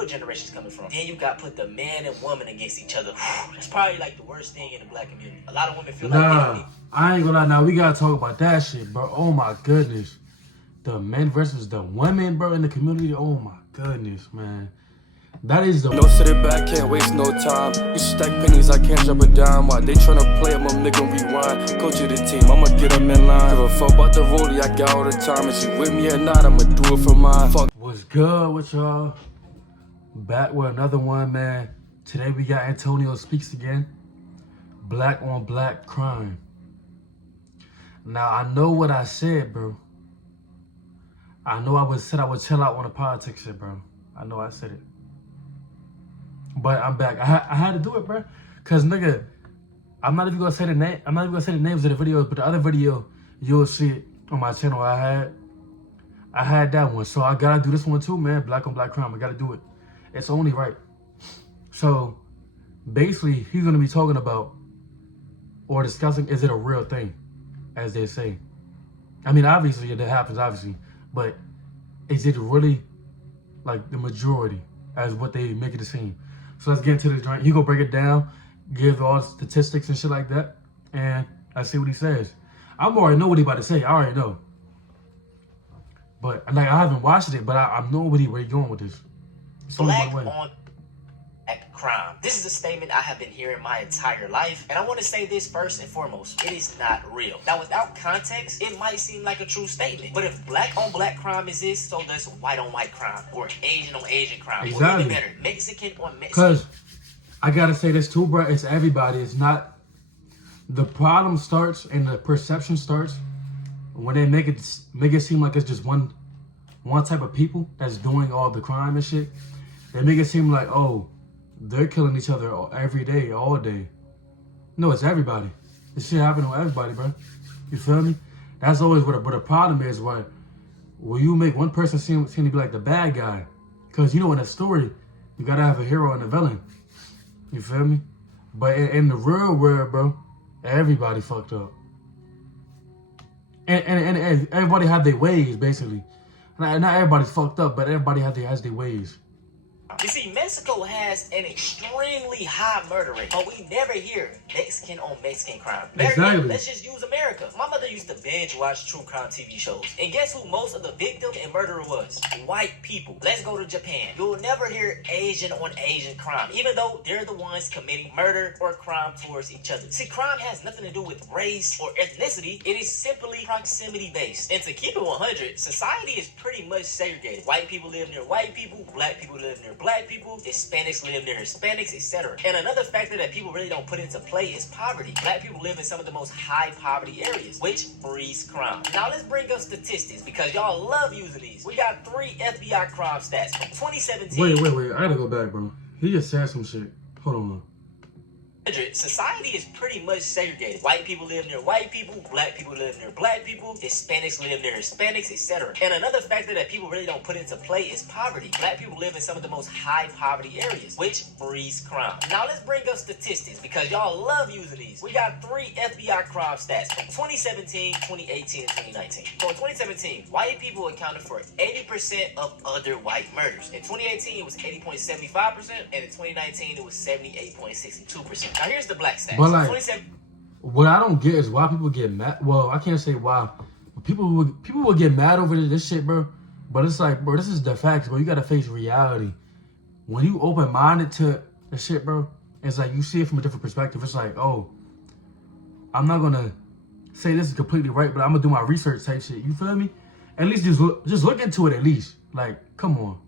newer generation's coming from. Then you got put the man and woman against each other. That's probably like the worst thing in the black community. A lot of women feel like they don't need. I ain't gonna lie. Now we gotta talk about that shit, bro. Oh my goodness, the men versus the women, bro, in the community. Oh my goodness, man. That is the. No sitting back, can't waste no time. You stack pennies, I can't drop a dime. Why they tryna play, I'ma make them rewind. Coach of the team, I'ma get them in line. Give a fuck about the rollie, I got all the time. If she with me or not, I'ma do it for mine. Fuck. What's good with y'all? Back with another one, man. Today we got Antonio Speaks again. Black on black crime. Now I know what I said, bro. I know I said I would chill out on the politics shit, bro. I know I said it. But I'm back. I had to do it, bro. Cause nigga, I'm not even gonna say the name. I'm not even gonna say the names of the videos, but the other video you'll see it on my channel. I had that one, so I gotta do this one too, man. Black on black crime. I gotta do it. It's only right. So basically, he's gonna be talking about or discussing: is it a real thing, as they say? I mean, obviously it happens, obviously, but is it really like the majority as what they make it seem? So let's get into the joint. He gonna break it down, give all the statistics and shit like that, and I see what he says. I already know what he about to say. I already know, but like I haven't watched it, but I know where he going with this. So Black on black crime. This is a statement I have been hearing my entire life, and I want to say this first and foremost: it is not real. Now, without context, it might seem like a true statement, but if black on black crime exists, so does white on white crime or Asian on Asian crime. Exactly. Or even better, Mexican on Mexican. Because I gotta say this too, bro. It's everybody. It's not. The problem starts and the perception starts when they make it seem like it's just one type of people that's doing all the crime and shit. They make it seem like, oh, they're killing each other every day, all day. No, it's everybody. This shit happening to everybody, bro. You feel me? That's always what the problem is. Where you make one person seem to be like the bad guy, because you know in a story you gotta have a hero and a villain. You feel me? But in the real world, bro, everybody fucked up. And everybody have their ways, basically. Not everybody's fucked up, but everybody has their ways. You see, Mexico has an extremely high murder rate, but we never hear Mexican on Mexican crime. Exactly. Let's just use America. My mother used to binge watch true crime TV shows. And guess who most of the victim and murderer was? White people. Let's go to Japan. You'll never hear Asian on Asian crime, even though they're the ones committing murder or crime towards each other. See, crime has nothing to do with race or ethnicity. It is simply proximity based. And to keep it 100, society is pretty much segregated. White people live near white people, black people live near black people, Hispanics live near Hispanics, etc. And another factor that people really don't put into play is poverty. Black people live in some of the most high poverty areas, which breeds crime. Now let's bring up statistics, because y'all love using these. We got 3 FBI crime stats from 2017. Wait. I gotta go back, bro. He just said some shit. Hold on. Society is pretty much segregated. White people live near white people, black people live near black people, Hispanics live near Hispanics, etc. And another factor that people really don't put into play is poverty. Black people live in some of the most high poverty areas, which breeds crime. Now let's bring up statistics, because y'all love using these. We got 3 FBI crime stats from 2017, 2018, and 2019. So in 2017, white people accounted for 80% of other white murders. In 2018, it was 80.75%, and in 2019, it was 78.62%. Now here's the black stats. But like, what I don't get is why people get mad. Well, I can't say why. People will get mad over this shit, bro. But it's like, bro, this is the facts, bro. You gotta face reality. When you open-minded to the shit, bro, it's like you see it from a different perspective. It's like, oh, I'm not gonna say this is completely right, but I'm gonna do my research type shit. You feel me? At least just look into it. At least, like, come on.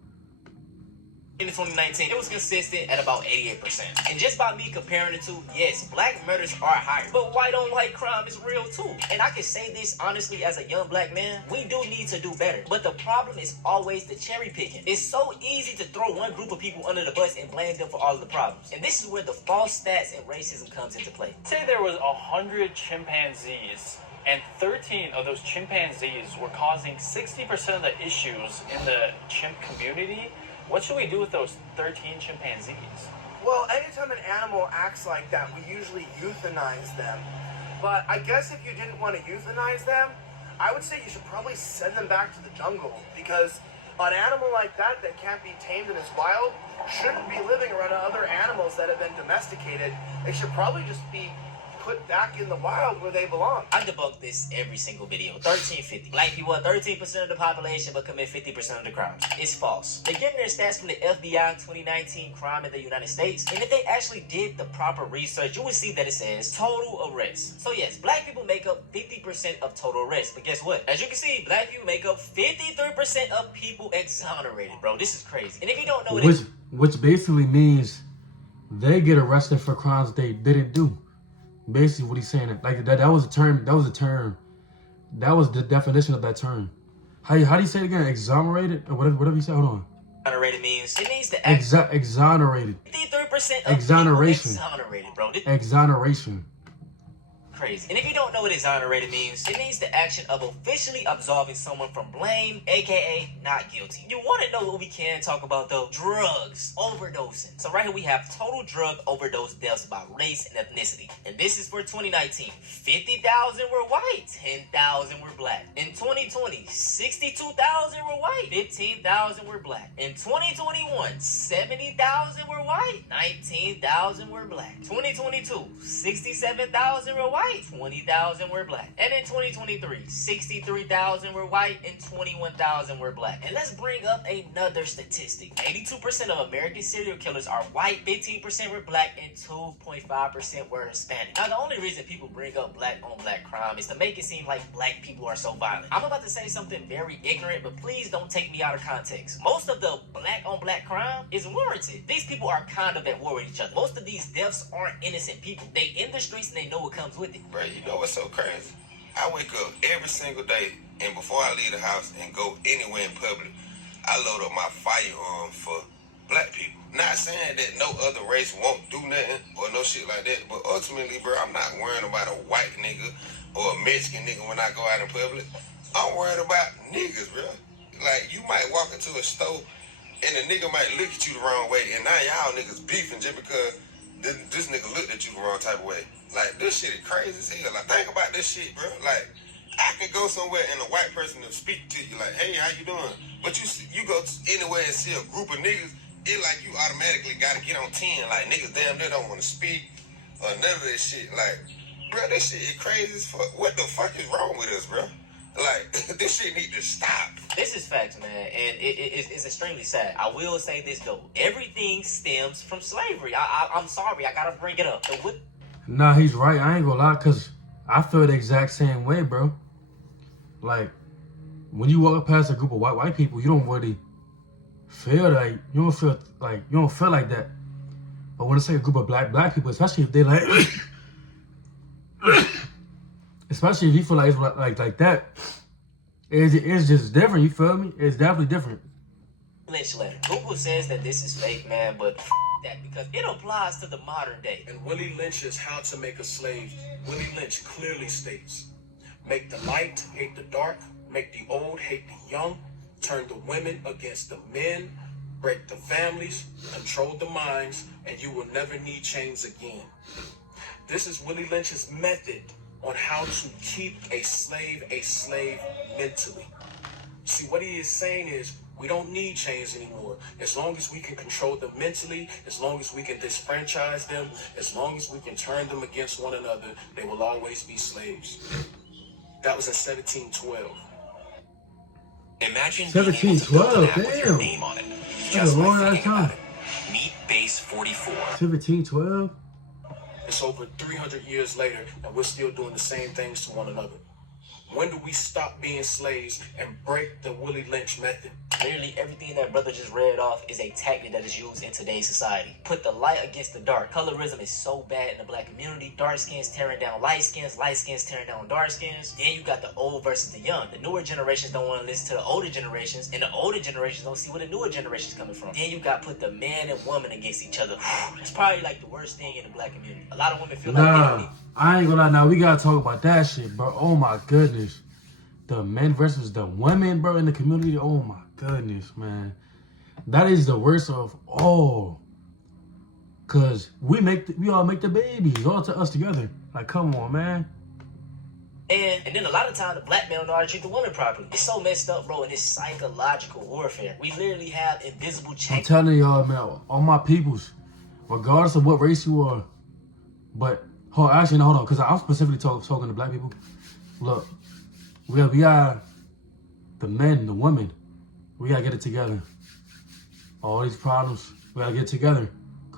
In 2019, it was consistent at about 88%. And just by me comparing the two, yes, black murders are higher, but white on white crime is real too. And I can say this honestly as a young black man, we do need to do better. But the problem is always the cherry picking. It's so easy to throw one group of people under the bus and blame them for all of the problems. And this is where the false stats and racism comes into play. Say there was 100 chimpanzees, and 13 of those chimpanzees were causing 60% of the issues in the chimp community. What should we do with those 13 chimpanzees? Well, anytime an animal acts like that, we usually euthanize them. But I guess if you didn't want to euthanize them, I would say you should probably send them back to the jungle, because An animal like that can't be tamed and is wild shouldn't be living around other animals that have been domesticated. They should probably just be put back in the wild where they belong. I debunk this every single video. 1350. Black people are 13% of the population but commit 50% of the crimes. It's false. They're getting their stats from the FBI 2019 crime in the United States. And if they actually did the proper research, you would see that it says total arrests. So yes, black people make up 50% of total arrests. But guess what? As you can see, black people make up 53% of people exonerated, bro. This is crazy. And if you don't know what which basically means they get arrested for crimes they didn't do. Basically, what he's saying, like that was a term. That was a term. That was the definition of that term. How do you say it again? Exonerated or whatever you said. Hold on. exonerated means, it means the exonerated. 53% of exoneration. people exonerated, bro. Exoneration. Crazy. And if you don't know what exonerated means, it means the action of officially absolving someone from blame, aka not guilty. You want to know what we can talk about though? Drugs, overdosing. So right here we have total drug overdose deaths by race and ethnicity. And this is for 2019. 50,000 were white, 10,000 were black. In 2020, 62,000 were white, 15,000 were black. In 2021, 70,000 were white, 19,000 were black. 2022, 67,000 were white, 20,000 were black. And in 2023, 63,000 were white and 21,000 were black. And let's bring up another statistic. 82% of American serial killers are white, 15% were black, and 2.5% were Hispanic. Now, the only reason people bring up black on black crime is to make it seem like black people are so violent. I'm about to say something very ignorant, but please don't take me out of context. Most of the black on black crime is warranted. These people are kind of at war with each other. Most of these deaths aren't innocent people. They in the streets and they know what comes with it. Bro, you know what's so crazy? I wake up every single day, and before I leave the house and go anywhere in public, I load up my firearm for black people. Not saying that no other race won't do nothing or no shit like that, but ultimately, bro, I'm not worrying about a white nigga or a Mexican nigga when I go out in public. I'm worried about niggas, bro. Like, you might walk into a store and a nigga might look at you the wrong way, and now y'all niggas beefing just because this nigga looked at you the wrong type of way. Like, this shit is crazy as hell. Like, think about this shit, bro. Like, I can go somewhere and a white person will speak to you like, hey, how you doing? But you go anywhere and see a group of niggas, it like you automatically got to get on 10. Like, niggas damn they don't want to speak or none of this shit. Like, bro, this shit is crazy as fuck. What the fuck is wrong with us, bro? Like, this shit need to stop. This is facts, man, and it's extremely sad. I will say this, though. Everything stems from slavery. I'm sorry, I gotta bring it up. Nah, he's right. I ain't gonna lie, because I feel the exact same way, bro. Like, when you walk past a group of white people, you don't really feel like, you don't feel like that. But when it's like a group of black people, especially if they like... Especially if you feel like it's like that, it's just different. You feel me? It's definitely different. Lynch letter. Google says that this is fake, man, but that because it applies to the modern day. And Willie Lynch's How to Make a Slave, Willie Lynch clearly states, make the light hate the dark, make the old hate the young, turn the women against the men, break the families, control the minds, and you will never need chains again. This is Willie Lynch's method on how to keep a slave mentally. See, what he is saying is, we don't need chains anymore. As long as we can control them mentally, as long as we can disfranchise them, as long as we can turn them against one another, they will always be slaves. That was in 1712. Imagine being able to build an app with your damn. name on it. That's Just a long by ass thinking about time. it. Meet Base 44. 1712? It's over 300 years later, and we're still doing the same things to one another. When do we stop being slaves and break the Willie Lynch method? Literally everything that brother just read off is a tactic that is used in today's society. Put the light against the dark. Colorism is so bad in the black community. Dark skins tearing down light skins tearing down dark skins. Then you got the old versus the young. The newer generations don't want to listen to the older generations, and the older generations don't see where the newer generations coming from. Then you got put the man and woman against each other. That's probably like the worst thing in the black community. A lot of women feel like they don't need. I ain't gonna lie. Now we gotta talk about that shit, bro. Oh my goodness. The men versus the women, bro, in the community. Oh my goodness, man. That is the worst of all. Cause we all make the babies, all to us together. Like, come on, man. And then a lot of times the black men know how to treat the woman properly. It's so messed up, bro, and it's psychological warfare. We literally have invisible chains. I'm telling y'all, man, all my peoples, regardless of what race you are, but hold on, because I'm specifically talking to black people. Look, we got the men, the women, we gotta get it together. All these problems, we gotta get together,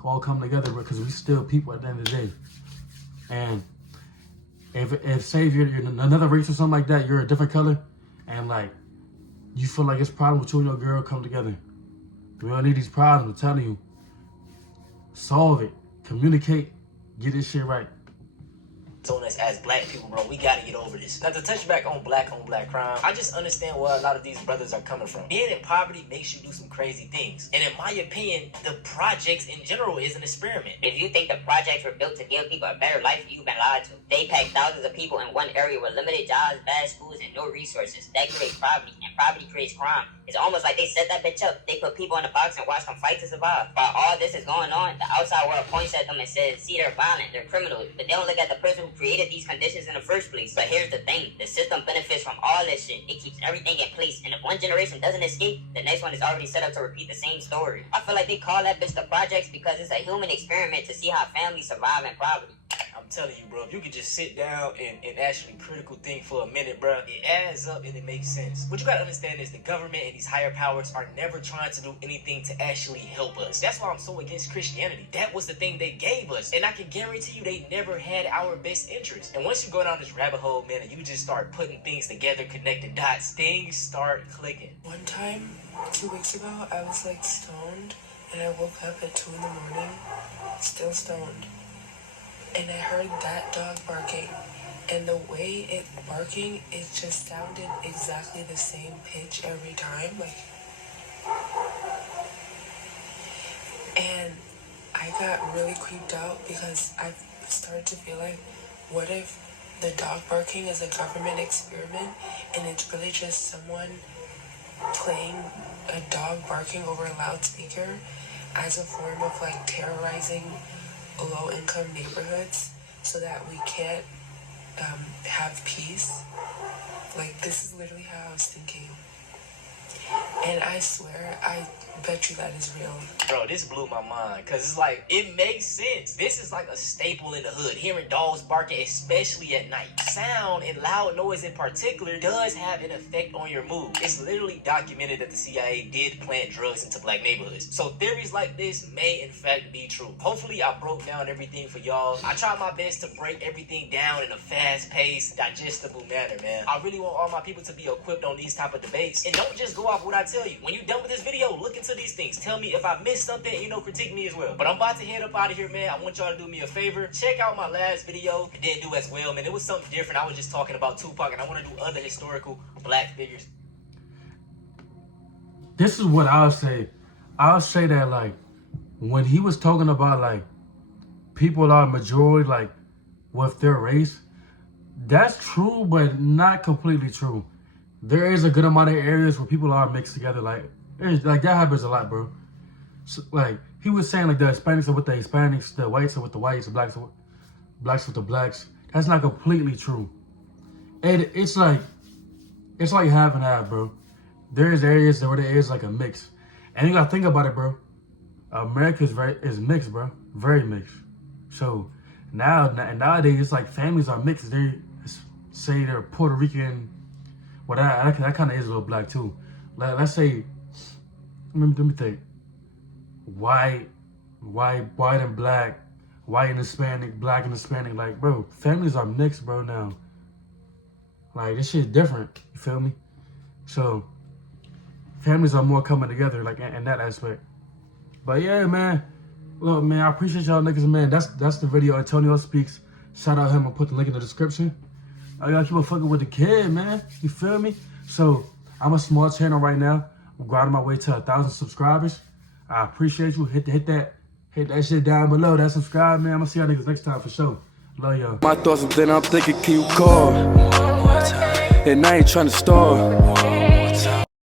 all come together, because we still people at the end of the day. And if say if you're another race or something like that, you're a different color, and like you feel like it's a problem with you and your girl, come together. We don't need these problems. I'm telling you, solve it, communicate, get this shit right. On us as black people, bro, we gotta get over this. Now to touch back on black crime, I just understand where a lot of these brothers are coming from. Being in poverty makes you do some crazy things, and in my opinion, the projects in general is an experiment. If you think the projects were built to give people a better life, you've been lied to. They pack thousands of people in one area with limited jobs, bad schools, and no resources. That creates poverty, and poverty creates crime. It's almost like they set that bitch up. They put people in a box and watch them fight to survive. While all this is going on, the outside world points at them and says, see, they're violent, they're criminals, but they don't look at the person who created these conditions in the first place. But here's the thing, the system benefits from all this shit. It keeps everything in place, and if one generation doesn't escape, the next one is already set up to repeat the same story. I feel like they call that bitch the projects because it's a human experiment to see how families survive in poverty. I'm telling you, bro, if you could just sit down and actually critical think for a minute, bro, it adds up and it makes sense. What you gotta understand is the government and these higher powers are never trying to do anything to actually help us. That's why I'm so against Christianity. That was the thing they gave us, and I can guarantee you they never had our best interest. And once you go down this rabbit hole, man, and you just start putting things together, connecting dots, things start clicking. One time, 2 weeks ago, I was like stoned, and I woke up at 2 in the morning, still stoned. And I heard that dog barking, and the way it barking, it just sounded exactly the same pitch every time, like. And I got really creeped out because I started to feel like, what if the dog barking is a government experiment, and it's really just someone playing a dog barking over a loudspeaker as a form of like terrorizing low-income neighborhoods so that we can't have peace. Like, this is literally how I was thinking. And I swear, I bet you that is real. Bro, this blew my mind, because it's like, it makes sense. This is like a staple in the hood. Hearing dogs barking, especially at night. Sound and loud noise in particular does have an effect on your mood. It's literally documented that the CIA did plant drugs into black neighborhoods. So theories like this may in fact be true. Hopefully I broke down everything for y'all. I tried my best to break everything down in a fast-paced, digestible manner, man. I really want all my people to be equipped on these type of debates. And don't just go off what I tell you. When you're done with this video, look into these things. Tell me if I missed something, critique me as well. But I'm about to head up out of here, man. I want y'all to do me a favor. Check out my last video. It didn't do as well, man. It was something different. I was just talking about Tupac, and I want to do other historical black figures. This is what I'll say. I'll say that, like, when he was talking about, like, people are majority, like, with their race, that's true, but not completely true. There is a good amount of areas where people are mixed together. Like that happens a lot, bro. So, like, he was saying, like, the Hispanics are with the Hispanics, the whites are with the whites, the blacks with the blacks. That's not completely true. It's like half and half, bro. There's areas where there is like a mix, and you gotta think about it, bro. America is mixed, bro, very mixed. So nowadays, it's like families are mixed. They say they're Puerto Rican. Well, that kind of is a little black too. Let's say, let me think. White and black, white and Hispanic, black and Hispanic. Like, bro, families are mixed, bro, now. Like, this shit's different, you feel me? So, families are more coming together, like, in that aspect. But yeah, man. Look, man, I appreciate y'all niggas, man. That's the video. Antonio Speaks. Shout out him. I'll put the link in the description. I gotta keep on fucking with the kid, man. You feel me? So, I'm a small channel right now. I'm grinding my way to 1,000 subscribers. I appreciate you. Hit that shit down below. That subscribe, man. I'm gonna see y'all niggas next time for sure. Love y'all. My thoughts, then I'm thinking, can you call? And I ain't trying to stall.